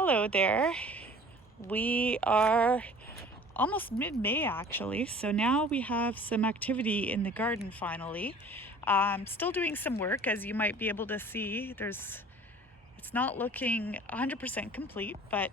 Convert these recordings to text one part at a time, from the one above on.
Hello there. We are almost mid-May actually, so now we have some activity in the garden finally. Still doing some work, as you might be able to see. It's not looking 100% complete, but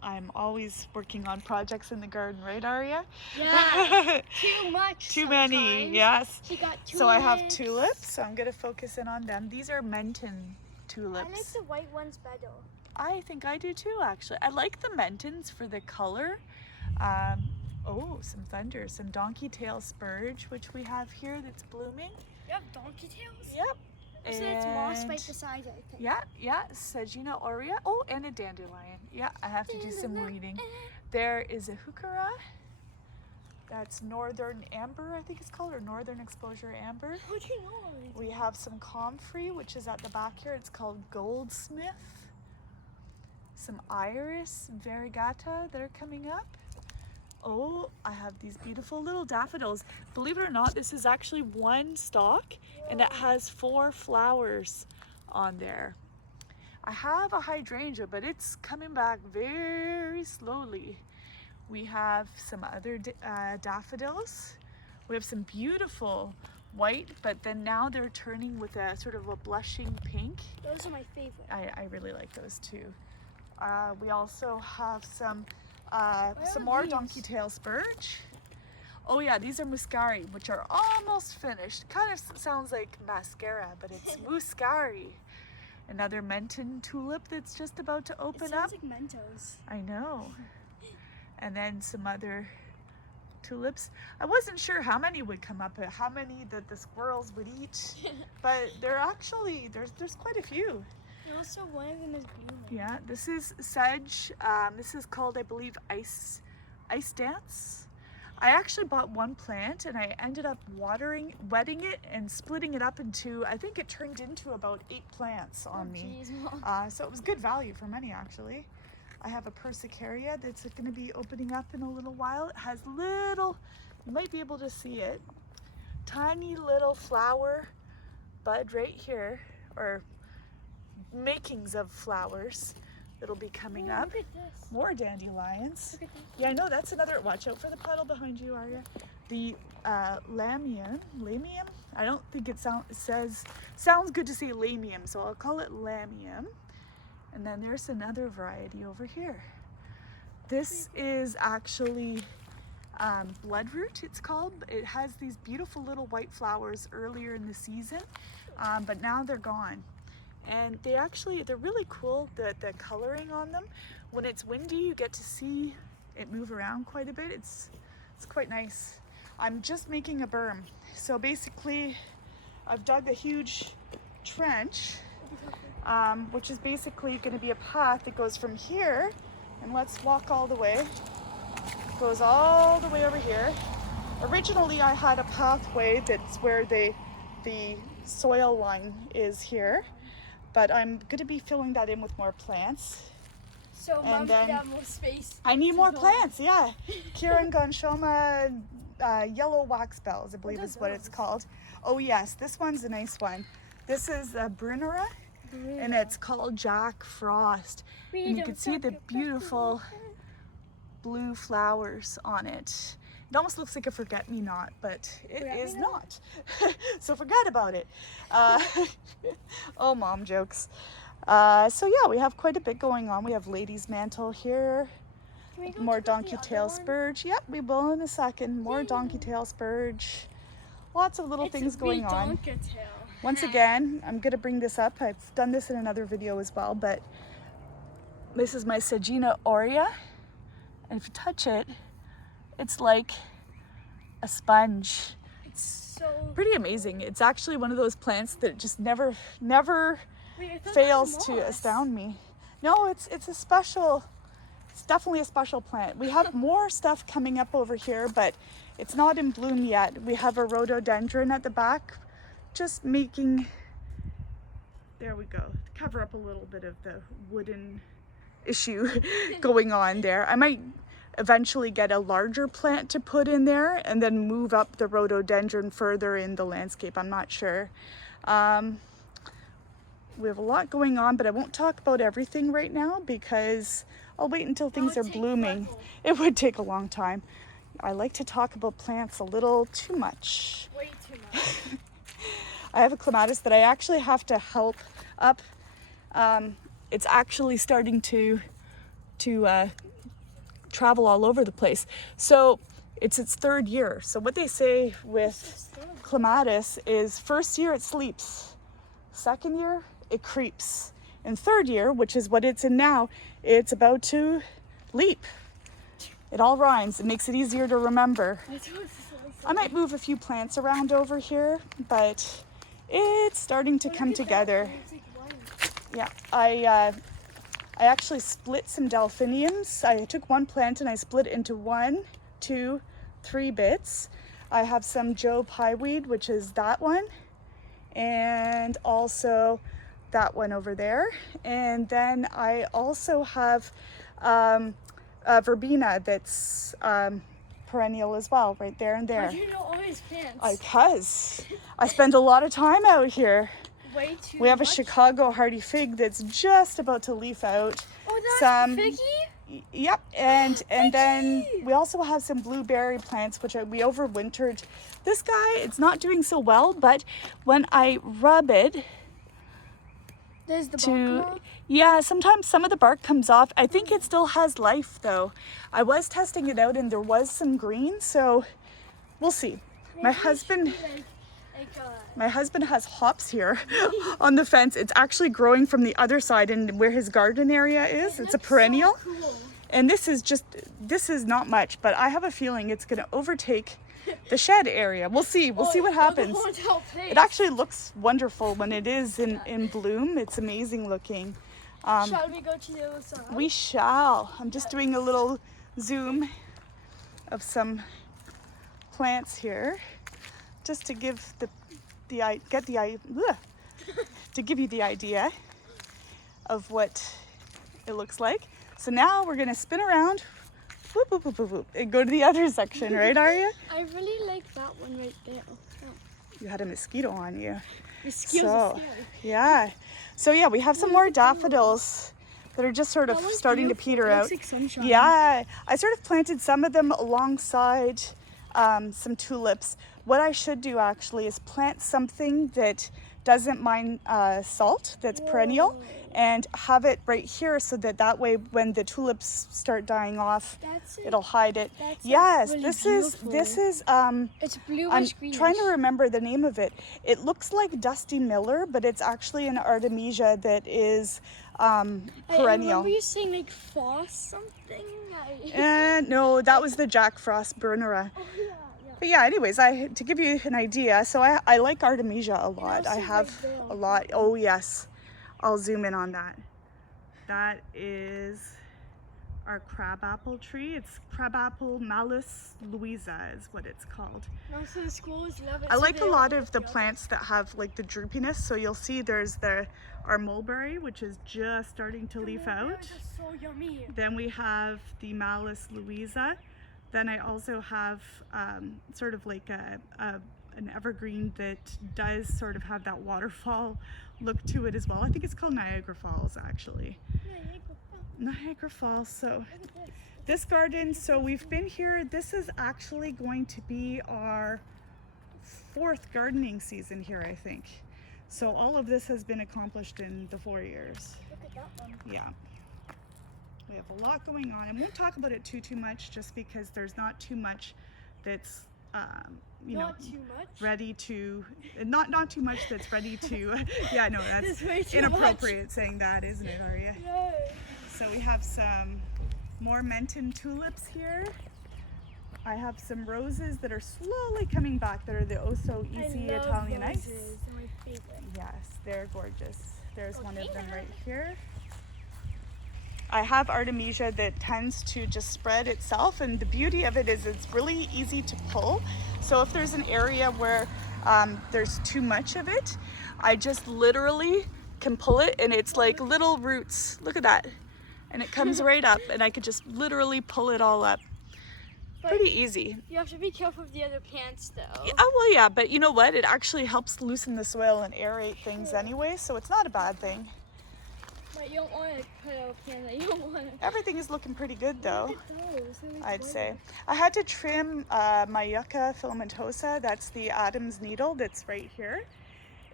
I'm always working on projects in the garden, right, Arya? Yeah, too much. Too many, yes. She got tulips. So I have tulips, so I'm going to focus in on them. These are Menton tulips. I like the white ones better. I think I do too, actually. I like the Mentons for the color. Oh, some thunder, some donkey tail spurge, which we have here that's blooming. You have donkey tails? Yep. So it's moss right beside it, I think. Yeah, Sagina aurea. Oh, and a dandelion. Yeah, I have to do some weeding. There is a heuchera. That's northern amber, I think it's called, or northern exposure amber. How do you know? We have some comfrey, which is at the back here. It's called goldsmith. Some iris variegata that are coming up. Oh, I have these beautiful little daffodils. Believe it or not, this is actually one stalk and it has 4 flowers on there. I have a hydrangea, but it's coming back very slowly. We have some other daffodils. We have some beautiful white, but then now they're turning with a sort of a blushing pink. Those are my favorite. I really like those too. We also have some more donkey tail spurge. Oh yeah, these are muscari, which are almost finished. Kind of sounds like mascara, but it's muscari. Another Menton tulip that's just about to open up. It sounds like Mentos. I know. And then some other tulips. I wasn't sure how many would come up, how many that the squirrels would eat, but they're actually, there's quite a few. And also one of them is blooming. Yeah, this is sedge. This is called, I believe, ice dance. I actually bought one plant and I ended up wetting it and splitting it up into, I think it turned into about 8 plants on me. So it was good value for money actually. I have a persicaria that's going to be opening up in a little while. It has little, you might be able to see it, tiny little flower bud right here, or makings of flowers that'll be coming up. Look at this. More dandelions. Look at this. Yeah, I know, that's another, watch out for the puddle behind you, Arya. The lamium, I don't think it sounds good to say lamium, so I'll call it lamium. And then there's another variety over here. This is actually bloodroot, it's called. It has these beautiful little white flowers earlier in the season, but now they're gone. And they're really cool, the coloring on them. When it's windy, you get to see it move around quite a bit. It's quite nice. I'm just making a berm. So basically, I've dug a huge trench, which is basically going to be a path that goes from here, and let's walk all the way. Goes all the way over here. Originally, I had a pathway that's where the soil line is here. But I'm going to be filling that in with more plants. So Mom could have more space. I need more plants, yeah. Kiran Gonshoma yellow wax bells, I believe is what it's called. Oh yes, this one's a nice one. This is Brunera, and it's called Jack Frost. And you can see the beautiful blue flowers on it. It almost looks like a forget-me-not, but it is not. So forget about it. Oh, mom jokes. So yeah, we have quite a bit going on. We have lady's mantle here. More donkey tail spurge. Yep, we will in a second. More donkey tail spurge. Lots of little things going on. Once again, I'm going to bring this up. I've done this in another video as well, but this is my Sagina aurea. And if you touch it, it's like a sponge. It's so pretty amazing. It's actually one of those plants that just never fails to astound me. No, it's definitely a special plant. We have more stuff coming up over here, but it's not in bloom yet. We have a rhododendron at the back, just making, there we go, cover up a little bit of the wooden issue going on there. I might eventually get a larger plant to put in there and then move up the rhododendron further in the landscape. I'm not sure. We have a lot going on, but I won't talk about everything right now because I'll wait until things are blooming. It would take a long time. I like to talk about plants a little too much. Way too much. I have a clematis that I actually have to help up. It's actually starting to travel all over the place. So it's its third year. So what they say with clematis is first year it sleeps, second year it creeps, and third year, which is what it's in now, it's about to leap. It all rhymes. It makes it easier to remember. I might move a few plants around over here, but it's starting to come together. Yeah, I actually split some delphiniums. I took one plant and I split it into 1, 2, 3 bits. I have some Joe pieweed, which is that one, and also that one over there. And then I also have verbena that's perennial as well, right there and there. How do you know all these plants? Because I spend a lot of time out here. Way too We have a much. Chicago hardy fig that's just about to leaf out. Oh, that's Some figgy? Yep, and then we also have some blueberry plants which we overwintered. This guy, it's not doing so well, but when I rub it There's the bark. yeah, sometimes some of the bark comes off. I think it still has life though. I was testing it out and there was some green, so we'll see. My husband has hops here on the fence. It's actually growing from the other side and where his garden area is. It's a perennial. So cool. And this is not much, but I have a feeling it's gonna overtake the shed area. We'll see. We'll see what happens. It actually looks wonderful when it is in bloom. It's amazing looking. Shall we go to the other side? We shall. I'm just doing a little zoom of some plants here, just to give to give you the idea of what it looks like. So now we're gonna spin around, whoop, whoop, whoop, whoop, whoop, and go to the other section, right, Arya? I really like that one right there. You had a mosquito on you. Mosquitoes are scary. Yeah. So yeah, we have some more daffodils that are just sort of That one's starting to beautiful. peter It out. looks like sunshine. Yeah, I sort of planted some of them alongside some tulips. What I should do actually is plant something that doesn't mind salt, that's perennial, and have it right here so that way when the tulips start dying off, it'll hide it. Yes, really this beautiful. is It's bluish I'm greenish. trying to remember the name of it. It looks like Dusty Miller, but it's actually an Artemisia that is perennial. I remember you saying like frost something. No, that was the Jack Frost Burnera. Oh yeah, yeah. But yeah, anyways, to give you an idea, so I like Artemisia a lot. I also have right there. a lot. Oh yes, I'll zoom in on that. That is our crabapple tree. It's crabapple Malus Louisa is what it's called. Also the schools love it. I so like they a all lot look of the together. plants that have like the droopiness. So you'll see there's our mulberry, which is just starting to leaf out. Those are so yummy. Then we have the Malus Louisa. Then I also have sort of like an evergreen that does sort of have that waterfall look to it as well. I think it's called Niagara Falls actually. Niagara Falls. So this garden, so we've been here, this is actually going to be our 4th gardening season here, I think. So all of this has been accomplished in the 4 years. Look at that one. Yeah. We have a lot going on. I won't talk about it too much just because there's not too much that's Not too much. ready to not too much that's ready to yeah, no, that's That's way too inappropriate saying that, isn't it, Arya? No. So we have some more Menton tulips here. I have some roses that are slowly coming back that are the Osso Easy Italian Ice. They're my favorite. Yes, they're gorgeous. There's one of them right here. I have Artemisia that tends to just spread itself, and the beauty of it is it's really easy to pull. So if there's an area where there's too much of it, I just literally can pull it, and it's like little roots. Look at that. And it comes right up, and I could just literally pull it all up. But pretty easy. you have to be careful of the other plants though. Oh, well, yeah, but you know what? It actually helps loosen the soil and aerate things anyway, so it's not a bad thing. But you don't want to put out a plant that you don't want to. Everything is looking pretty good though, Look at those. They're like I'd white. say. I had to trim my yucca filamentosa. That's the Adam's needle that's right here.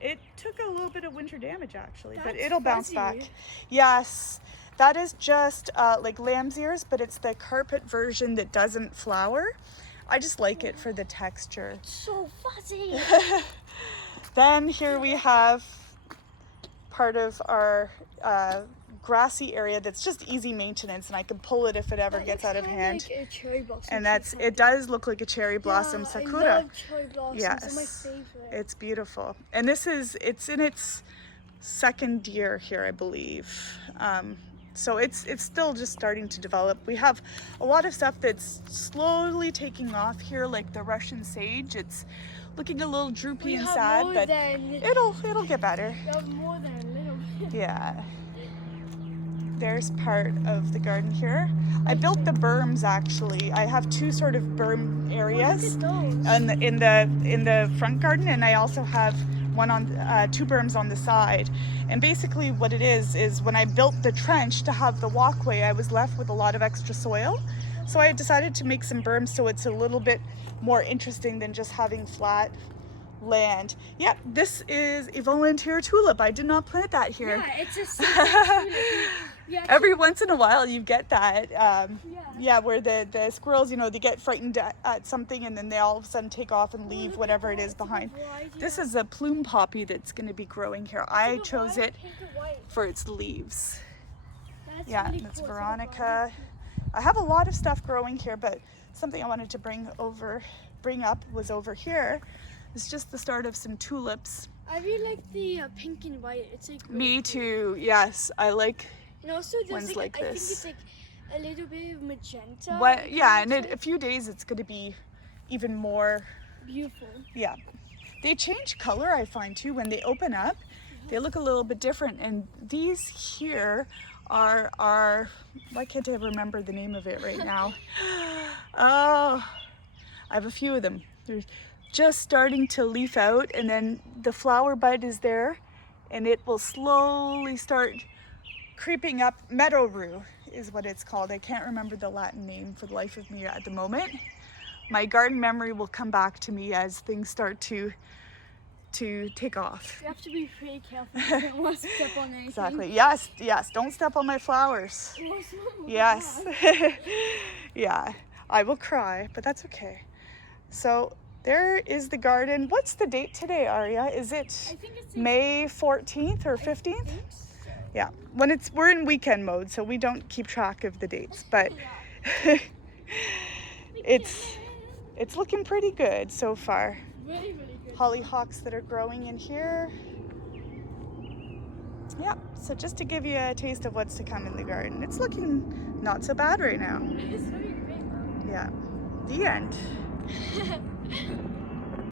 It took a little bit of winter damage actually, but That's it'll bounce fuzzy. back. Yes, that is just like lamb's ears, but it's the carpet version that doesn't flower. I just like it for the texture. So fuzzy. Then here we have part of our grassy area that's just easy maintenance, and I can pull it if it ever gets out of hand. Like a cherry blossom And tree it something. does look like a cherry blossom Yeah, sakura. I love cherry blossoms. They're my Yes. favorite. It's beautiful. And it's in its second year here, I believe. So it's still just starting to develop. We have a lot of stuff that's slowly taking off here, like the Russian sage. It's looking a little droopy We and have sad, more but than, it'll get better. we have more than a little bit. Yeah. There's part of the garden here. I built the berms actually. I have two sort of berm areas. Look at those. And in the front garden, and I also have one on two berms on the side. And basically what it is when I built the trench to have the walkway, I was left with a lot of extra soil, so I decided to make some berms so it's a little bit more interesting than just having flat land. Yep, this is a volunteer tulip. I did not plant that here. Yeah, it's a secret. Yeah, Every once in a while you get that yeah, where the squirrels, you know, they get frightened at something and then they all of a sudden take off and leave whatever it is behind. This is a plume poppy that's going to be growing here. I chose it for its leaves. That's Yeah, really and it's cool. Veronica. I have a lot of stuff growing here, but something I wanted to bring up was over here. It's just the start of some tulips. I really like the pink and white. It's like Me too. Yes, I like and also there's ones like, like I this. think it's like a little bit of magenta. what. Yeah, and in It's a few days it's going to be even more. beautiful. Yeah, they change color. I find too when they open up. They look a little bit different. And these here are why can't I remember the name of it right now? Oh, I have a few of them. They're just starting to leaf out, and then the flower bud is there, and it will slowly start creeping up. Meadow rue is what it's called. I can't remember the Latin name for the life of me at the moment. My garden memory will come back to me as things start to take off. You have to be pretty careful. You don't want to step on anything. Exactly. Yes, don't step on my flowers. Yes. Yeah, I will cry, but that's okay. So there is the garden. What's the date today, Arya? Is it I think it's like, May 14th or 15th? Yeah, we're in weekend mode, so we don't keep track of the dates, but it's looking pretty good so far. really, really good. Hollyhocks that are growing in here. Yeah, so just to give you a taste of what's to come in the garden. It's looking not so bad right now. It's really great, though. Yeah, the end.